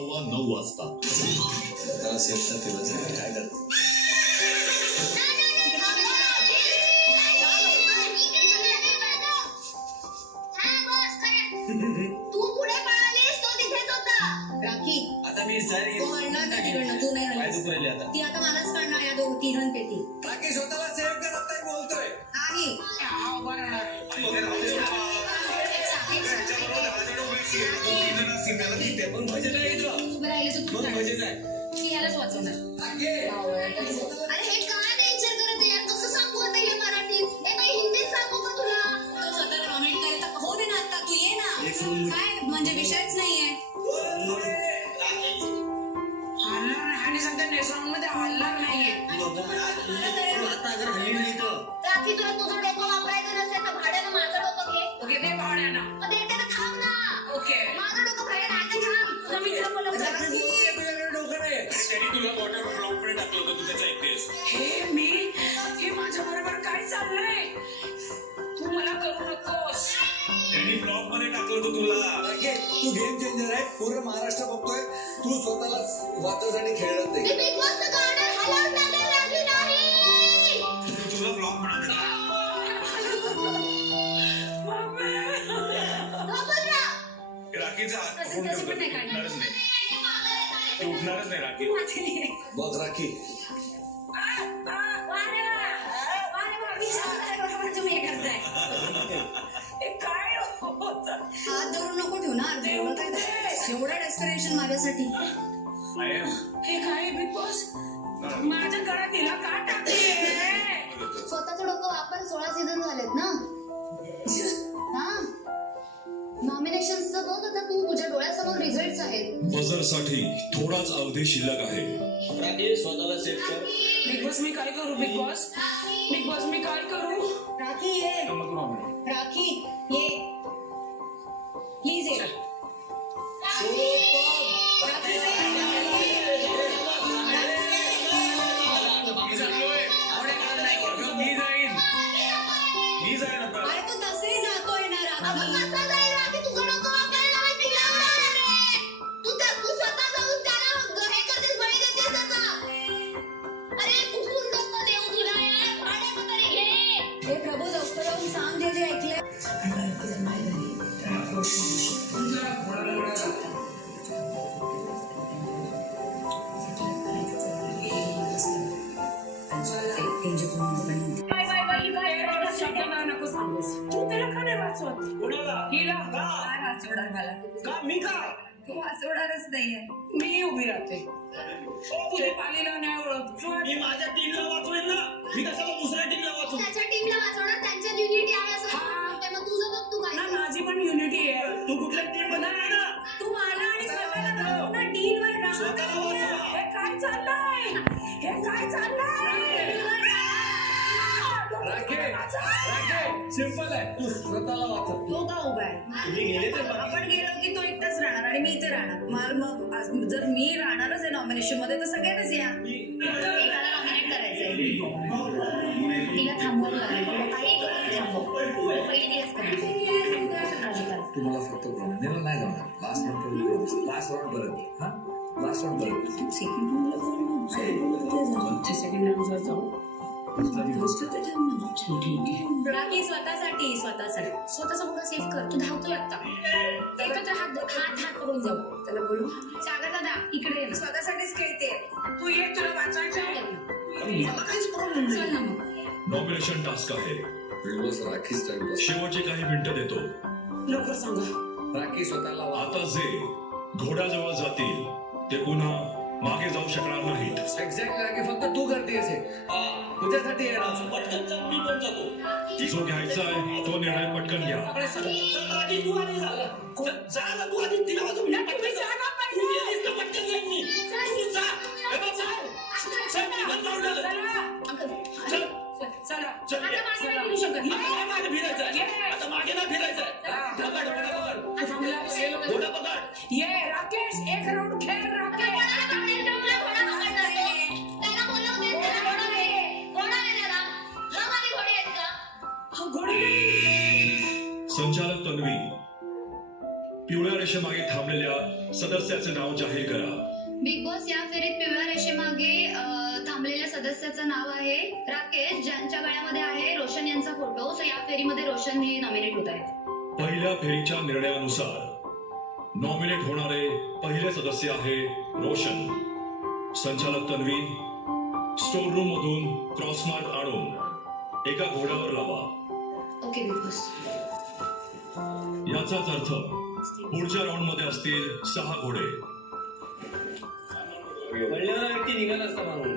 9:15 वाजता. त्याला सेफ केलं काय करत तू पुढे पळालीस तो तिथेच होता. राखी आता मी तो आणणार का तिकडनं? तू नाही आणणार. आता ती आता मलाच काढणार या तिघांपैकी. बाकी स्वतःला सेफ करत नाही बोलतोय नाही पण मजा नाही येत. उभं राहिले तर तू मजा नाही की यालाच वाचवणार. अरे हे काय टेन्शन करत आहे यार? कसं सांगू आता हे मराठीत? हे काही हिंदीत सांगू का तुला? तो स्वतःला कमेंट करत तर हो दे ना आता, तू ये ना. काय म्हणजे विषयच नाहीये. हलणार आणि सध्या नेसॉंगमध्ये हलणार नाहीये. राखी तुला तुझं डोकं वापरायचं नसेल तर भाड्यानं माझं डोकं घे. ओके दे भाड्यानं. मग देते तर थांब ना. ओके माझं डोकं भाड्यानं आता थांब. तुझा मित्र बोलवतो. तुझ्याकडे डोकं नाही. त्यांनी तुला वॉटर फ्लॉट मध्ये टाकलं होतं, तू त्याचं ऐकतेस. हे माझ्या बरोबर काय चाललंय? तू मला करू नकोस. त्यांनी फ्लॉट मध्ये टाकलं होतं तुला. तू गेम चेंजर आहे. पूर्ण महाराष्ट्र बघतोय. तू स्वतःला वाचवण्यासाठी खेळत मी नाही. बिग बॉसचं गाणं हलवून टाकेल राखी नाही. तुला फ्लॉट म्हणाले ना. गप्पच राहा. राखीचा हात तसं- पकडून तसं पण नाही ठेवतो. काढणार. उठणारच नाही. ते उठणारच नाही राखी. बघ राखी हे काय होत? हात धरून नको ठेवू ना. एवढं डेस्परेशन माझ्यासाठी. हे काय बिग बॉस? माझ्या घरात तिला का टाकते? स्वतःचं डोकं वापर. 16 सीझन झालेत ना. हा नॉमिनेशन्सचं बघ आता तू. तुझ्या डोळ्यासमोर रिझल्ट आहेत. बझरसाठी थोडाच अवधी शिल्लक आहे. राखी स्वतःला सेफ कर. बिग बॉस मी काय करू? बिग बॉस मी काय करू? राखी ये. राखी ये प्लीज ये. मी जाईन आता. अरे तू तसंही जातोय ना राखी. कसा जाईल राखी? तुझं डोकं वापरायला मी तिला उडवणार आहे. तू स्वतः जाऊन त्याला हे करतेस, बळी देतेस त्याचा. अरे कुठून डोकं देऊ तुला यार? भाड्याचं तरी घे. हे प्रभू लवकर जाऊन सांग जे ऐकलंय. शब्द मला नको सांगूस. तू त्याला का नाही वाचवत? हिला काय वाचवणार मला? मी काय तू वाचवणारच नाहीये. मी उभी राहते. पुढे पालीला नाही ओळखत. मी माझ्या टीमला वाचवेल ना. मी कशाला दुसऱ्या टीमला वाचवू? त्याच्या टीमला वाचवणार. त्यांच्यात युनिटी आहे असं हा. म्हणतोय. मग तुझं बघ तू ना काय. माझी पण युनिटी आहे. तू कुठल्या टीम मध्ये आहे ना? तू मला आणि स्वतःला दाखव ना डीलवर राहा. स्वतःला वाचवा. हे काय चाललंय? हे काय चाललंय? सिंपल आहे. तू स्वतःला वाचव. तो का उभा आहे? तुम्ही गेले तर आपण गेलो की तो एकटाच राहणार आणि मी इथे राहणार. मग जर मी राहणारच आहे नॉमिनेशन मध्ये तर सगळ्यांनाच या. एकाला नॉमिनेट करायचंय. तिला थांबवावं लागेल. तिला काही करून थांबव. पहिली दिवस करायचं. तुम्हाला फक्त निर्णय नाही जाणार. लास्ट राऊंड परत. हा लास्ट राऊंड परत. सेकंड राऊंड जाऊ. राखी स्वतःसाठी स्वतःचा मुलं सेफ कर. तू धावतोय आता. एकत्र हात करून जाऊ. त्याला बोलू. सागर दादा इकडे ये. स्वतःसाठीच खेळते. तू ये, तुला वाचायचं आहे. मला काहीच प्रॉब्लेम चल ना मग. नॉमिनेशन टास्क आहे. राखीच टाइमपास. शेवटची काही मिनिटं देतो. लवकर सांगा. राखी स्वतःला आता जे घोड्याजवळ जातील ते पुन्हा मागे जाऊ शकणार नाहीत. एक्झॅक्टली राखी फक्त तू करतेस हे. तुझ्यासाठी येणार. पटकन जाऊ. मी पण जातो. जो घ्यायचा आहे तो निर्णय पटकन घ्या. तू आधी जा ना. तू आधी तिला वाजव. तुम्ही जा ना तू गेलीस ना पटकन जाईन मी. तू जा. हे बघ, जा. चल, बंद करून झालं. चल. चला. चल. आता मागे नाही फिरू शकत. आता मागे फिरायचंय. आता मागे नाही फिरायचंय. पकड. घोडा पकड. ये राकेश, एक राऊंड खेळ राकेश. कोणाला पकडेल तो? मला घोडा पकडणार आहे. त्याला बोलवून दे. त्याला घोडा दे. घोडा दे त्याला. मग आधी घोडे आहेत का? घोडे नाही. संचालक तन्वी, पिवळ्या रेषेमागे थांबलेल्या सदस्याचे नाव जाहीर करा. बिग बॉस या फेरीत पिवळ्या रेषेमागे थांबलेल्या सदस्याचं नाव आहे राकेश, ज्यांच्या गळ्यामध्ये आहे रोशन यांचा फोटो. सो या फेरीमध्ये रोशन हे नॉमिनेट होत आहेत. पहिल्या फेरीच्या निर्णयानुसार नॉमिनेट होणारे पहिले सदस्य आहे रोशन. संचालक तन्वी, स्टोर रूम मधून क्रॉसमार्क आणून एका घोड्यावर लावा. Okay big boss. याचाच अर्थ पुढच्या राऊंड मध्ये असतील 6 घोडे. म्हणल्यावर व्यक्ती निघाला असता म्हणून